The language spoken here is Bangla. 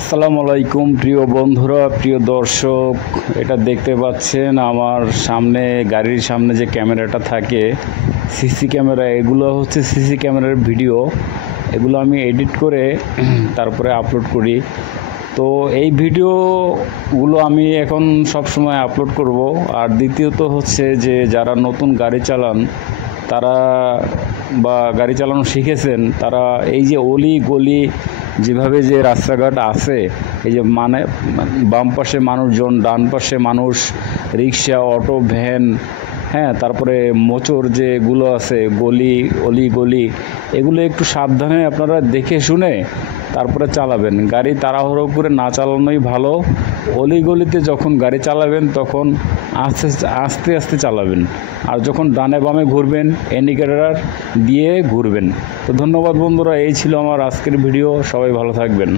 আসসালামু আলাইকুম প্রিয় বন্ধুরা, প্রিয় দর্শক। এটা দেখতে পাচ্ছেন আমার সামনে, গাড়ির সামনে যে ক্যামেরাটা থাকে, সিসি ক্যামেরা। এগুলো হচ্ছে সিসি ক্যামেরার ভিডিও। এগুলো আমি এডিট করে তারপরে আপলোড করি। তো এই ভিডিওগুলো আমি এখন সব সময় আপলোড করব। আর দ্বিতীয়ত হচ্ছে যে যারা নতুন গাড়ি চালান তারা বা গাড়ি চালানো শিখেছেন, তারা এই যে অলি গলি যেভাবে যে রাস্তাঘাট আছে, এই যে মানে বাম পাশে মানুষজন, ডান পাশে মানুষ, রিক্সা, অটো, ভ্যান, হ্যাঁ, তারপরে মোচর যেগুলো আছে, গলি অলি গলি, এগুলো একটু সাবধানে আপনারা দেখে শুনে তারপরে চালাবেন। গাড়ি তাড়াহুড়ো করে না চালানোই ভালো। অলিগলিতে যখন গাড়ি চালাবেন তখন আস্তে আস্তে আস্তে চালাবেন। আর যখন ডানে বামে ঘুরবেন ইন্ডিকেটর দিয়ে ঘুরবেন। তো ধন্যবাদ বন্ধুরা, এই ছিল আমার আজকের ভিডিও। সবাই ভালো থাকবেন।